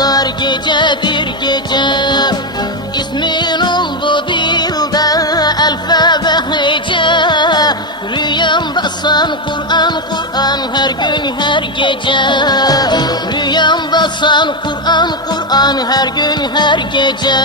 akar gecedir gece. İsmin oldu dilde elfe ve hece. Rüyamdasan Kur'an Kur'an her gün her gece. Rüyamdasan Kur'an Kur'an her gün her gece.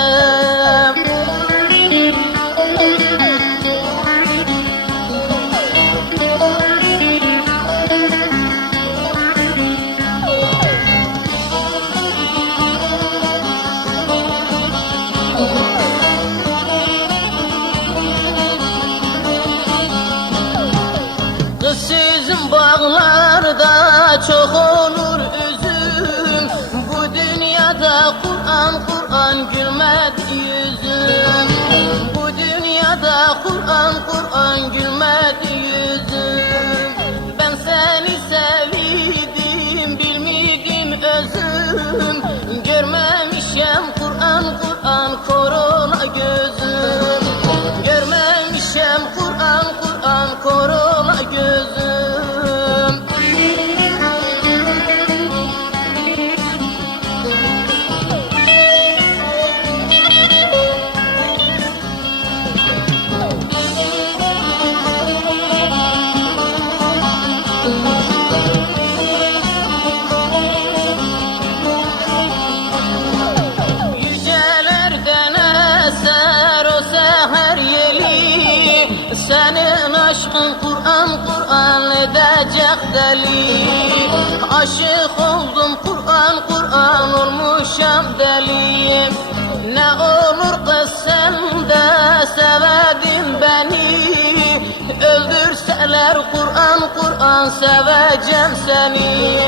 Sizin bağlarda çok olur üzüm. Bu dünyada Kur'an Kur'an gülmedi yüzüm. Bu dünyada Kur'an Kur'an gülmedi yüzüm. Ben seni sevdim bilmedim özüm. Görmemişem Kur'an Kur'an korona gözüm. Görmemişem Kur'an Kur'an korona gözüm. Senin aşkın Kur'an Kur'an edecek deli. Aşık oldum Kur'an Kur'an olmuşam deli. Ne olur kız sen de sevedin beni. Öldürseler Kur'an Kur'an seveceğim seni.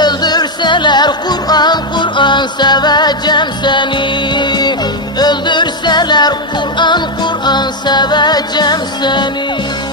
Öldürseler Kur'an Kur'an seveceğim seni. Öldürseler Kur'an Kur'an seveceğim seni.